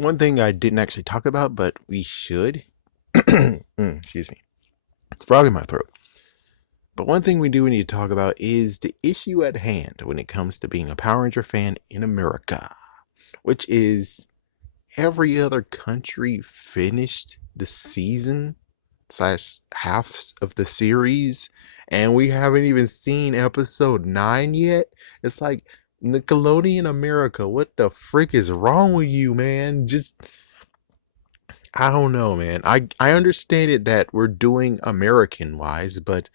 One thing I didn't actually talk about, but we should. Excuse me. Frog in my throat. But one thing we do need to talk about is the issue at hand when it comes to being a Power Ranger fan in America, which is every other country finished the season slash halves of the series, and we haven't even seen episode 9 yet. It's like Nickelodeon America, what the frick is wrong with you, man? Just I don't know, man. I understand it that we're doing American wise, but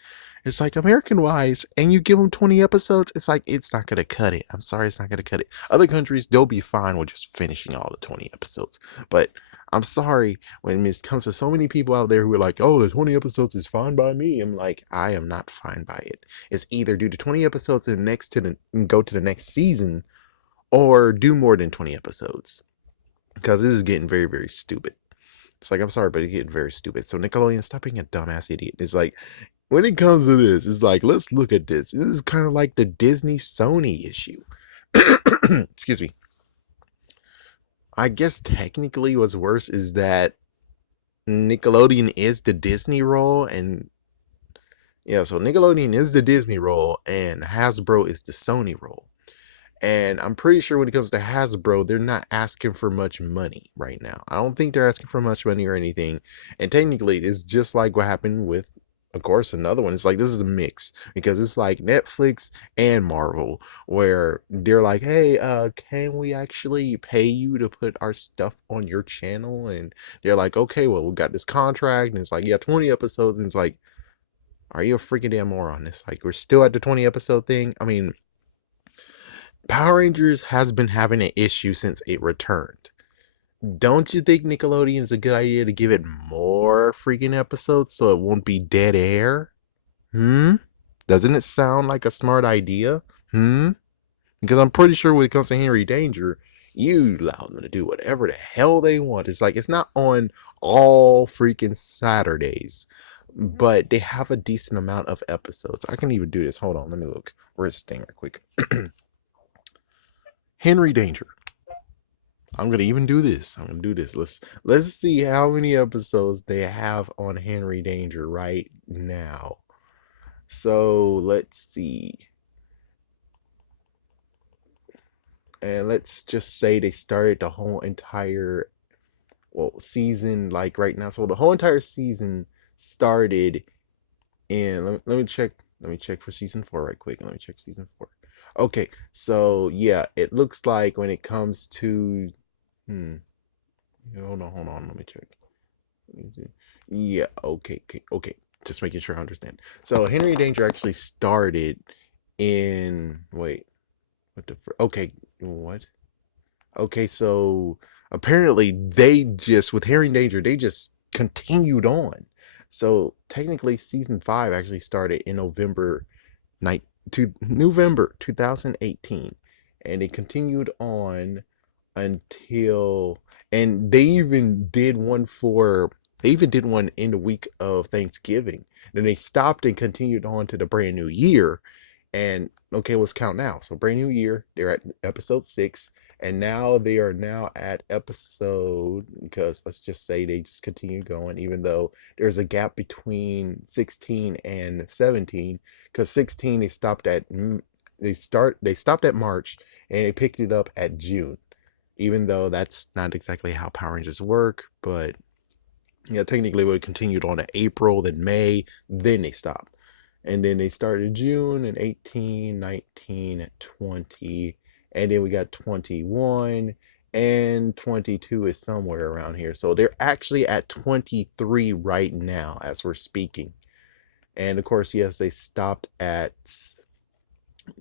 it's like American wise, and you give them 20 episodes, it's like it's not gonna cut it. I'm sorry, it's not gonna cut it. Other countries, they'll be fine with just finishing all the 20 episodes, but I'm sorry when it comes to so many people out there who are like, "Oh, the 20 episodes is fine by me." I'm like, I am not fine by it. It's either do the 20 episodes and and go to the next season, or do more than 20 episodes because this is getting very, very stupid. It's like, I'm sorry, but it's getting very stupid. So Nickelodeon, stop being a dumbass idiot. It's like, when it comes to this, it's like, let's look at this. This is kind of like the Disney Sony issue. Excuse me. I guess technically what's worse is that Nickelodeon is the Disney role, and yeah, so Nickelodeon is the Disney role, and Hasbro is the Sony role. And I'm pretty sure when it comes to Hasbro, they're not asking for much money right now. I don't think they're asking for much money or anything. And technically, it's just like what happened with, of course, another one. It's like this is a mix because it's like Netflix and Marvel, where they're like, "Hey, can we actually pay you to put our stuff on your channel?" And they're like, "Okay, well, we got this contract." And it's like, "Yeah, 20 episodes." And it's like, "Are you a freaking damn moron?" It's like we're still at the 20 episode thing. I mean, Power Rangers has been having an issue since it returned. Don't you think Nickelodeon is a good idea to give it more freaking episodes so it won't be dead air? Hmm? Doesn't it sound like a smart idea? Hmm? Because I'm pretty sure when it comes to Henry Danger, you allow them to do whatever the hell they want. It's like it's not on all freaking Saturdays, but they have a decent amount of episodes. I can even do this. Hold on, let me look. Where's this thing right quick? Henry Danger. I'm gonna even do this. I'm gonna do this. Let's see how many episodes they have on Henry Danger right now. So let's see. And let's just say they started the whole entire season like right now. So the whole entire season started in let me check. Let me check for season 4 right quick. Let me check season 4. Okay, so yeah, it looks like when it comes to hmm. Hold on. Let me check. Yeah, okay. Just making sure I understand. So Henry Danger actually started in what the okay, what? Okay, so apparently they just with Henry Danger, they just continued on. So technically season 5 actually started in night November 2018, and it continued on until and they even did one in the week of Thanksgiving. Then they stopped and continued on to the brand new year. And okay, let's count now. So brand new year, they're at episode 6, and now they are now at episode because let's just say they just continue going, even though there's a gap between 16 and 17. Because 16 they stopped at March and they picked it up at June, even though that's not exactly how Power Rangers work. But yeah, technically we continued on to April, then May, then they stopped. And then they started June and 18, 19, 20, and then we got 21, and 22 is somewhere around here. So they're actually at 23 right now as we're speaking. And of course, yes, they stopped at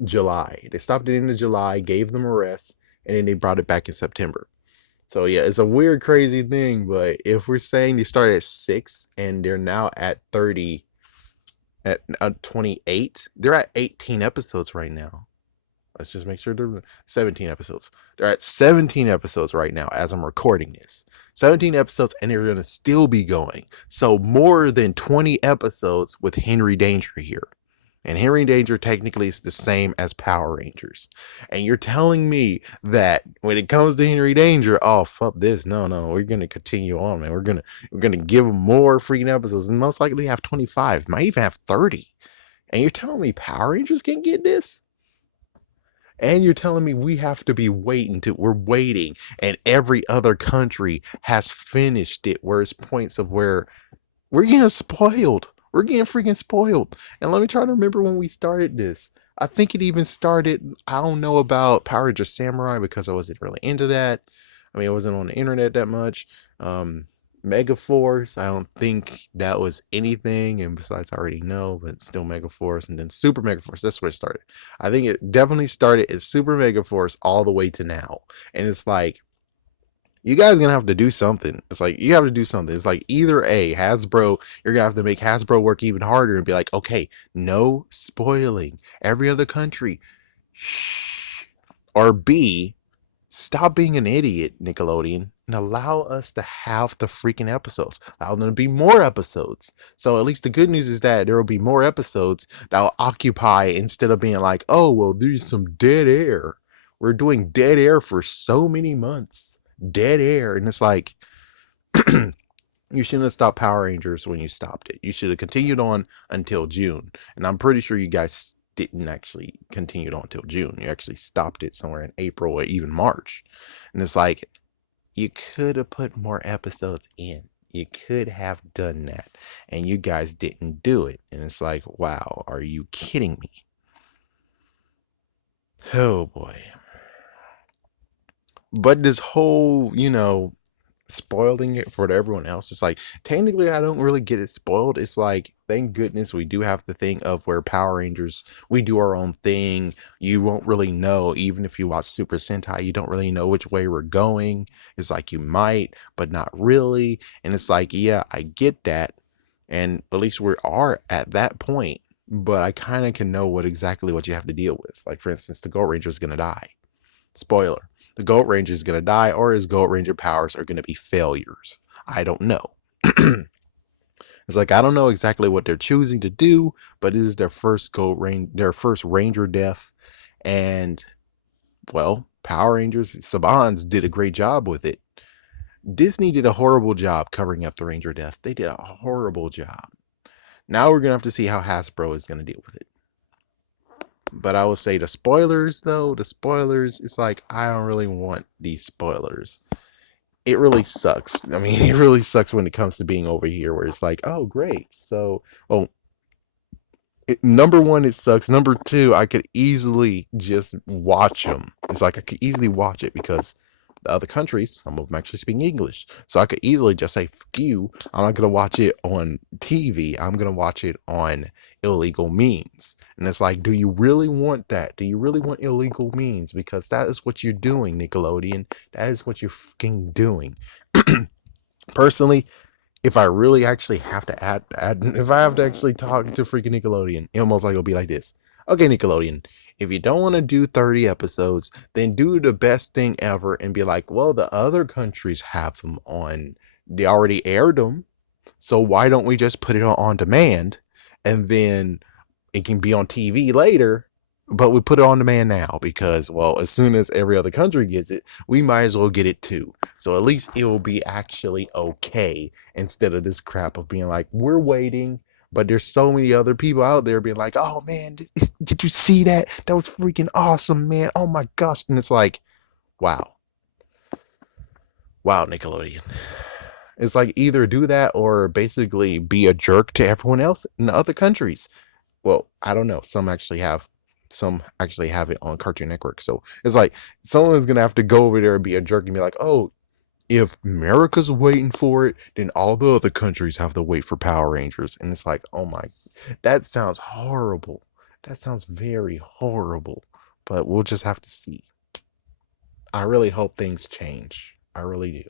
July. They stopped it in July, gave them a rest, and then they brought it back in September. So yeah, it's a weird, crazy thing. But if we're saying they started at 6 and they're now at 30, at 28, they're at 18 episodes right now. Let's just make sure they're 17 episodes. They're at 17 episodes right now as I'm recording this. 17 episodes, and they're going to still be going. So more than 20 episodes with Henry Danger here. And Henry Danger technically is the same as Power Rangers. And you're telling me that when it comes to Henry Danger, oh fuck this. No, no, we're gonna continue on, man. We're gonna give him more freaking episodes and most likely have 25, might even have 30. And you're telling me Power Rangers can get this? And you're telling me we have to be waiting to we're waiting and every other country has finished it where it's points of where we're getting spoiled. We're getting freaking spoiled. And let me try to remember when we started this. I think it even started, I don't know about Power Rangers Samurai because I wasn't really into that. I mean, I wasn't on the internet that much. Mega Force, I don't think that was anything. And besides, I already know, but still Mega Force. And then Super Mega Force, that's where it started. I think it definitely started as Super Mega Force all the way to now. And it's like, you guys are gonna have to do something. It's like you have to do something. It's like either A, Hasbro, you're gonna have to make Hasbro work even harder and be like, okay, no spoiling. Every other country, shh. Or B, stop being an idiot, Nickelodeon, and allow us to have the freaking episodes. Allow them to be more episodes. So at least the good news is that there will be more episodes that will occupy instead of being like, oh, well, there's some dead air. We're doing dead air for so many months. Dead air. And it's like, you shouldn't have stopped Power Rangers when you stopped it. You should have continued on until June. And I'm pretty sure you guys didn't actually continue on until June. You actually stopped it somewhere in April or even March. And it's like, you could have put more episodes in. You could have done that. And you guys didn't do it. And it's like, wow, are you kidding me? Oh boy. But this whole, spoiling it for everyone else. It's like technically I don't really get it spoiled. It's like thank goodness we do have the thing of where Power Rangers we do our own thing. You won't really know even if you watch Super Sentai. You don't really know which way we're going. It's like you might, but not really. And it's like yeah, I get that, and at least we are at that point. But I kind of can know what you have to deal with. Like for instance, the Gold Ranger is gonna die. Spoiler. The Goat Ranger is going to die or his Goat Ranger powers are going to be failures. I don't know. It's like I don't know exactly what they're choosing to do, but this is their first their first Ranger death. And well, Power Rangers, Sabans did a great job with it. Disney did a horrible job covering up the Ranger death. They did a horrible job. Now we're going to have to see how Hasbro is going to deal with it. But I will say the spoilers, though, it's like I don't really want these spoilers. It really sucks. I mean, it really sucks when it comes to being over here where it's like, oh, great. So, well, number one, it sucks. Number two, I could easily just watch them. It's like I could easily watch it because the other countries, some of them actually speak English. So I could easily just say, fuck you. I'm not going to watch it on TV. I'm going to watch it on illegal means. And it's like, do you really want that? Do you really want illegal means? Because that is what you're doing, Nickelodeon. That is what you're fucking doing. Personally, if I really actually have to if I have to actually talk to freaking Nickelodeon, it almost like it'll be like this. Okay, Nickelodeon, if you don't want to do 30 episodes, then do the best thing ever and be like, well, the other countries have them on. They already aired them. So why don't we just put it on demand and then it can be on TV later, but we put it on demand now because, well, as soon as every other country gets it, we might as well get it too. So at least it will be actually okay instead of this crap of being like, we're waiting, but there's so many other people out there being like, oh man, did you see that? That was freaking awesome, man. Oh my gosh. And it's like, wow. Wow, Nickelodeon. It's like either do that or basically be a jerk to everyone else in the other countries. Well, I don't know. Some actually have it on Cartoon Network. So it's like someone's gonna have to go over there and be a jerk and be like, oh, if America's waiting for it, then all the other countries have to wait for Power Rangers. And it's like, oh my, that sounds horrible. That sounds very horrible. But we'll just have to see. I really hope things change. I really do.